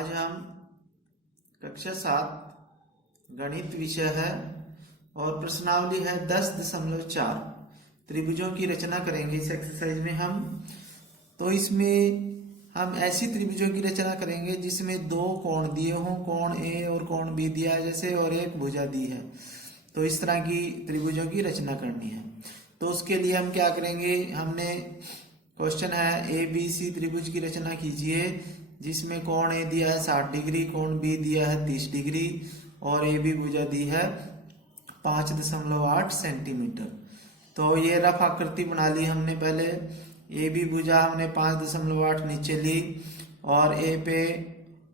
आज हम कक्षा 7 गणित विषय है और प्रश्नावली है 10.4 त्रिभुजों की रचना करेंगे इस एक्सरसाइज में हम। तो इसमें हम ऐसी त्रिभुजों की रचना करेंगे जिसमें दो कोण दिए हों, कोण ए और कोण बी दिया है जैसे, और एक भुजा दी है। तो इस तरह की त्रिभुजों की रचना करनी है। तो उसके लिए हम क्या करेंगे, हमने क्वेश्चन है ए बी सी त्रिभुज की रचना कीजिए जिसमें कोण ए दिया है 60 डिग्री, कोण बी दिया है 30 डिग्री और ए बी भुजा दी है 5.8 सेंटीमीटर। तो ये रफ आकृति बना ली हमने। पहले ए बी भुजा हमने 5.8 नीचे ली और ए पे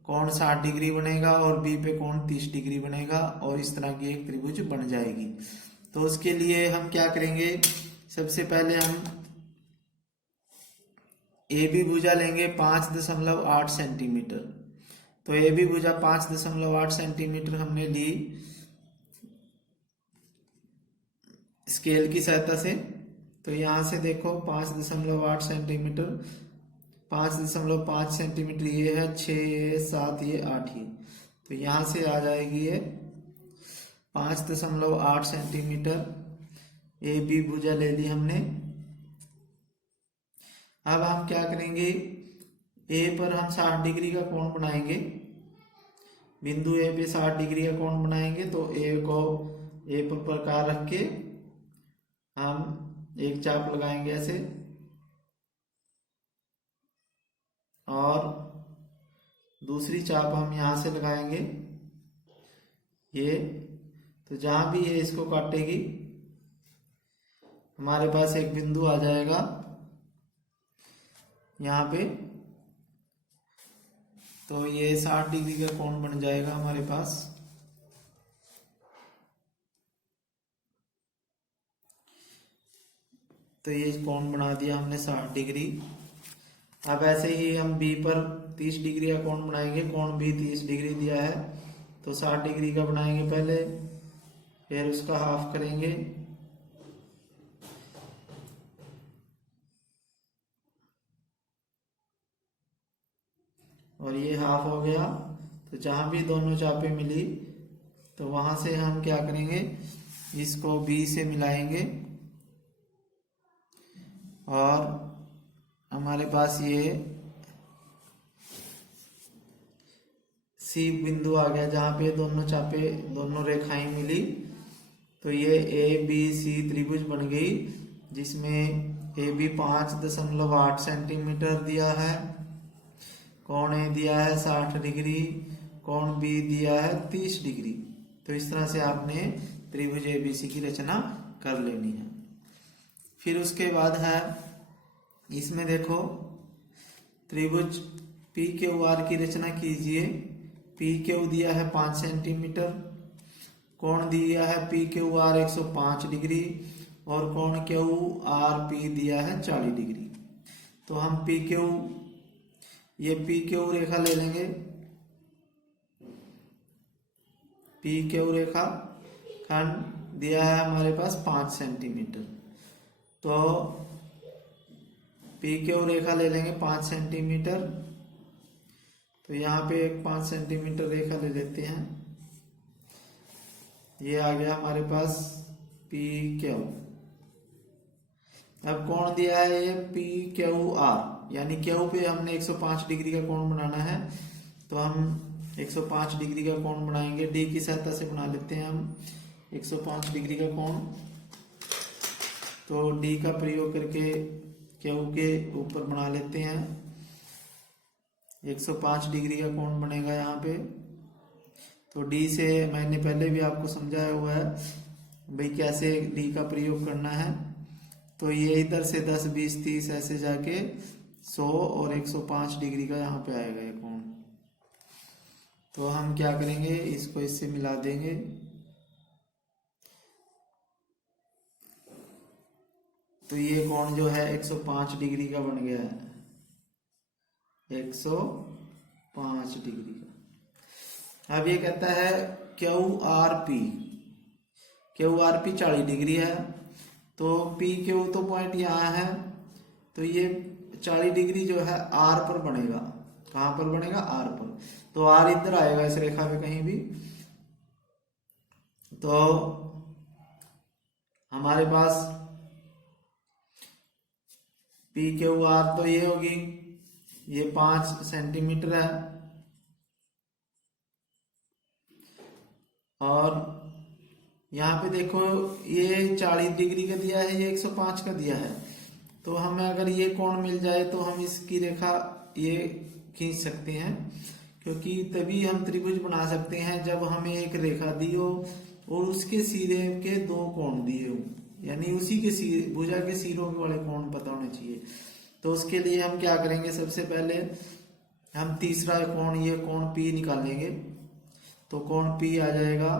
कोण 60 डिग्री बनेगा और बी पे कोण 30 डिग्री बनेगा और इस तरह की एक त्रिभुज बन जाएगी। तो उसके लिए हम क्या करेंगे, सबसे पहले हम ए बी भुजा लेंगे 5.8 सेंटीमीटर। तो ए बी भुजा 5.8 सेंटीमीटर हमने ली स्केल की सहायता से। तो यहां से देखो 5.8 सेंटीमीटर, 5.5 सेंटीमीटर ये है, 6 7 ये 8 ही। तो यहां से आ जाएगी ये 5.8 सेंटीमीटर ए बी भुजा ले ली हमने। अब हम क्या करेंगे, ए पर हम 60 डिग्री का कोण बनाएंगे, बिंदु ए पे 60 डिग्री का कोण बनाएंगे। तो ए को ए पर प्रकार रख के हम एक चाप लगाएंगे ऐसे, और दूसरी चाप हम यहां से लगाएंगे ये। तो जहां भी ये इसको काटेगी हमारे पास एक बिंदु आ जाएगा यहाँ पे। तो ये 60 डिग्री का कोण बन जाएगा हमारे पास। तो ये कोण बना दिया हमने 60 डिग्री। अब ऐसे ही हम बी पर 30 डिग्री का कोण बनाएंगे, कोण भी 30 डिग्री दिया है तो 60 डिग्री का बनाएंगे पहले, फिर उसका हाफ करेंगे और ये हाफ हो गया। तो जहां भी दोनों चापें मिली तो वहां से हम क्या करेंगे, इसको बी से मिलाएंगे और हमारे पास ये सी बिंदु आ गया जहां पे दोनों चापें, दोनों रेखाएं मिली। तो ये ए बी सी त्रिभुज बन गई जिसमें ए बी 5.8 सेंटीमीटर दिया है, कोण ए दिया है 60 डिग्री, कोण बी दिया है 30 डिग्री। तो इस तरह से आपने त्रिभुज एबीसी की रचना कर लेनी है। फिर उसके बाद है इसमें देखो त्रिभुज पी क्यू आर की रचना कीजिए। पी क्यू दिया है 5 सेंटीमीटर, कोण दिया है पी क्यू आर 105 डिग्री और कोण क्यू आर पी दिया है 40 डिग्री। तो हम पी क्यू, ये पी क्यू रेखा ले लेंगे, पी क्यू रेखा खंड दिया है हमारे पास 5 सेंटीमीटर। तो पी क्यू रेखा ले लेंगे 5 सेंटीमीटर। तो यहाँ पे एक 5 सेंटीमीटर रेखा ले लेते हैं, ये आ गया हमारे पास पी क्यू। अब कोण दिया है ये पी क्यू आर, यानी क्यू पे हमने 105 डिग्री का कोण बनाना है। तो हम 105 डिग्री का कोण बनाएंगे, डी की सहायता से बना लेते हैं हम 105 डिग्री का कोण। तो डी का प्रयोग करके क्यू के ऊपर बना लेते हैं 105 डिग्री का कोण बनेगा यहाँ पे। तो डी से मैंने पहले भी आपको समझाया हुआ है भाई कैसे डी का प्रयोग करना है। तो ये इधर से 10 20 30 ऐसे जाके 100 और 105 डिग्री का यहाँ पे आएगा ये कोण। तो हम क्या करेंगे, इसको इससे मिला देंगे। तो ये कोण जो है 105 डिग्री का बन गया है, 105 डिग्री का। अब ये कहता है Q R P, Q R P 40 degree है। तो पी क्यू तो पॉइंट यहाँ है, तो ये 40 डिग्री जो है आर पर बनेगा। कहाँ पर बनेगा, आर पर। तो आर इधर आएगा इस रेखा पे कहीं भी। तो हमारे पास पी क्यू आर तो ये होगी, ये 5 सेंटीमीटर है, और यहाँ पे देखो ये 40 डिग्री का दिया है, ये 105 का दिया है। तो हमें अगर ये कोण मिल जाए तो हम इसकी रेखा ये खींच सकते हैं, क्योंकि तभी हम त्रिभुज बना सकते हैं जब हमें एक रेखा दी हो और उसके सिरे के 2 कोण दिए हो, यानी उसी के सिरे भुजा के सिरों वाले कोण पता होने चाहिए। तो उसके लिए हम क्या करेंगे, सबसे पहले हम तीसरा कोण, ये कोण P निकालेंगे। तो कोण P आ जाएगा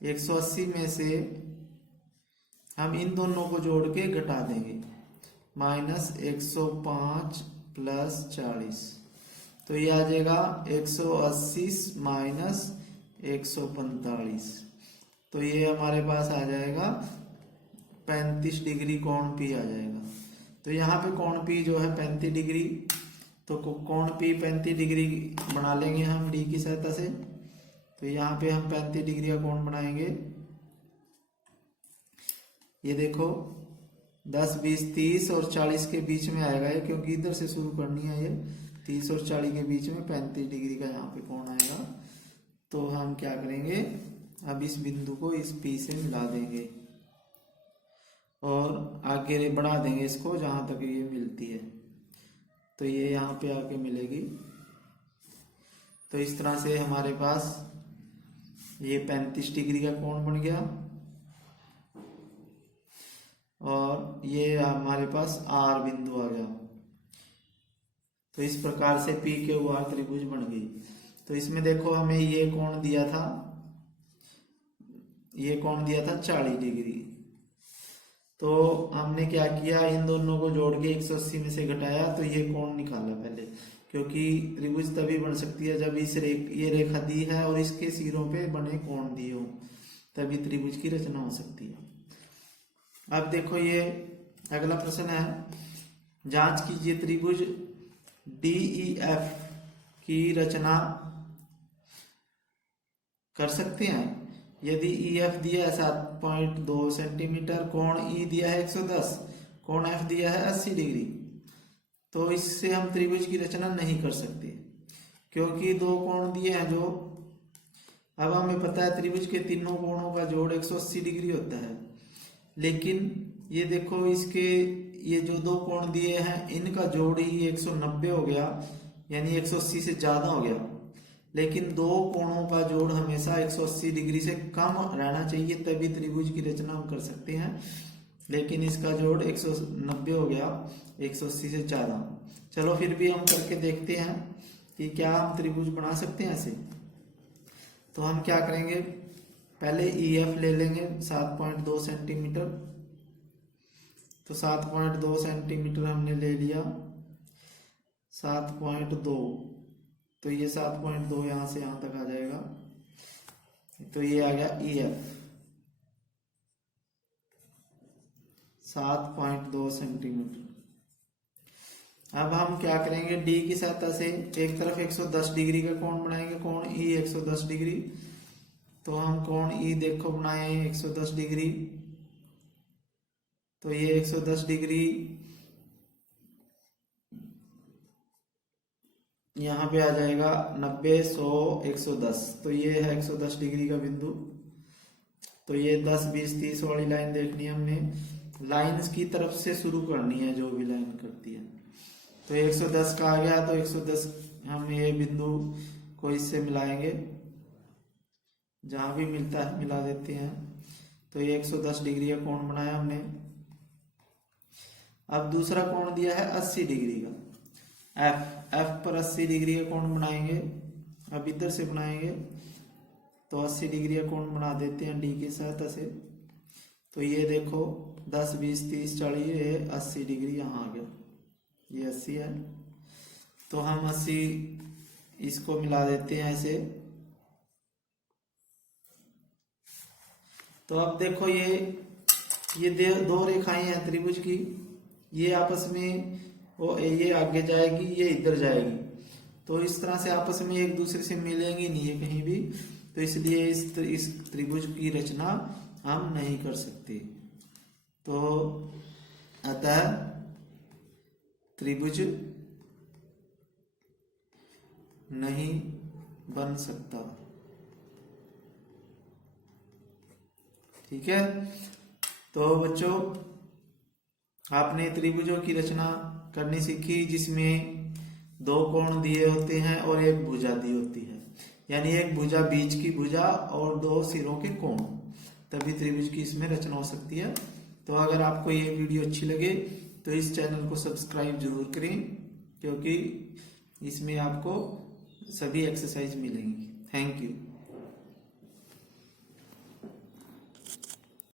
180 में से हम इन दोनों को जोड़ के घटा देंगे, -105 प्लस 40, तो ये आ जाएगा 180 माइनस 145। तो ये हमारे पास आ जाएगा 35 डिग्री कोण P आ जाएगा। तो यहाँ पे कोण P जो है 35 डिग्री, तो कोण P 35 डिग्री बना लेंगे हम D की सहायता से। तो यहाँ पे हम 35 डिग्री का कोण बनाएंगे। ये देखो 10, 20, 30 और 40 के बीच में आएगा ये, क्योंकि इधर से शुरू करनी है। ये 30 और 40 के बीच में 35 डिग्री का यहाँ पे कोण आएगा। तो हम क्या करेंगे, अब इस बिंदु को इस P से मिला देंगे और आगे बढ़ा देंगे इसको जहां तक ये मिलती है। तो ये यहाँ पे आके मिलेगी। तो इस तरह से हमारे पास ये 35 डिग्री का कोण बन गया, और ये हमारे पास R बिंदु आ गया। तो इस प्रकार से P क्यू आर त्रिभुज बन गई। तो इसमें देखो हमें ये कोण दिया था, ये कोण दिया था 40 डिग्री। तो हमने क्या किया, इन दोनों को जोड़ के 180 में से घटाया, तो ये कोण निकाला पहले, क्योंकि त्रिभुज तभी बन सकती है जब ये रेखा दी है और इसके सिरों पे बने कोण दिए हो, तभी त्रिभुज की रचना हो सकती है। अब देखो ये अगला प्रश्न है, जांच कीजिए त्रिभुज DEF की रचना कर सकते हैं यदि EF दिया है 7.2 सेंटीमीटर, कोण E दिया है 110, कोण F दिया है 80 डिग्री। तो इससे हम त्रिभुज की रचना नहीं कर सकते, क्योंकि 2 कोण दिए हैं जो, अब हमें पता है त्रिभुज के तीनों कोणों का जोड़ 180 डिग्री होता है। लेकिन ये देखो इसके ये जो 2 कोण दिए हैं इनका जोड़ ही 190 हो गया, यानी 180 से ज्यादा हो गया। लेकिन 2 कोणों का जोड़ हमेशा 180 डिग्री से कम रहना चाहिए, तभी त्रिभुज की रचना हम कर सकते हैं। लेकिन इसका जोड़ 190 हो गया, 180 से ज्यादा। चलो फिर भी हम करके देखते हैं कि क्या हम त्रिभुज बना सकते हैं ऐसे। तो हम क्या करेंगे, पहले EF ले लेंगे 7.2 सेंटीमीटर। तो 7.2 सेंटीमीटर हमने ले लिया, 7.2, तो ये 7.2 यहां से यहां तक आ जाएगा। तो ये आ गया EF 7.2 सेंटीमीटर। अब हम क्या करेंगे, D की सहायता से एक तरफ 110 डिग्री का कोण बनाएंगे, कोण E 110 डिग्री। तो हम कोण E देखो बनाए 110 डिग्री। तो ये 110 डिग्री यहाँ पे आ जाएगा 90, 100, 110। तो ये है 110 डिग्री का बिंदु। तो ये 10, 20, 30 वाली लाइन देखनी है हमने, लाइंस की तरफ से शुरू करनी है जो भी लाइन करती है। तो 110 का आ गया, तो 110 हम ये बिंदु को इससे मिलाएंगे, जहां भी मिलता है मिला देते हैं। तो ये 110 डिग्री का कोण बनाया हमने। अब दूसरा कोण दिया है 80 डिग्री का, F पर 80 डिग्री का कोण बनाएंगे। अब इधर से बनाएंगे तो 80 डिग्री का कोण बना देते हैं D की सहायता से। तो ये देखो 10, 20, 30, 40, ये 80 डिग्री यहाँ आ गया, ये 80 है। तो हम 80 इसको मिला देते हैं ऐसे। तो अब देखो ये 2 रेखाएं हैं त्रिभुज की, ये आपस में ये आगे जाएगी, ये इधर जाएगी। तो इस तरह से आपस में एक दूसरे से मिलेंगे नहीं है कहीं भी, तो इसलिए इस त्रिभुज की रचना हम नहीं कर सकते। तो अतः त्रिभुज नहीं बन सकता। ठीक है, तो बच्चों आपने त्रिभुजों की रचना करनी सीखी, जिसमें दो कोण दिए होते हैं और एक भुजा दी होती है, यानी एक भुजा बीच की भुजा और दो सिरों के कोण, तभी त्रिभुज की इसमें रचना हो सकती है। तो अगर आपको ये वीडियो अच्छी लगे तो इस चैनल को सब्सक्राइब जरूर करें, क्योंकि इसमें आपको सभी एक्सरसाइज मिलेंगी। Thank you.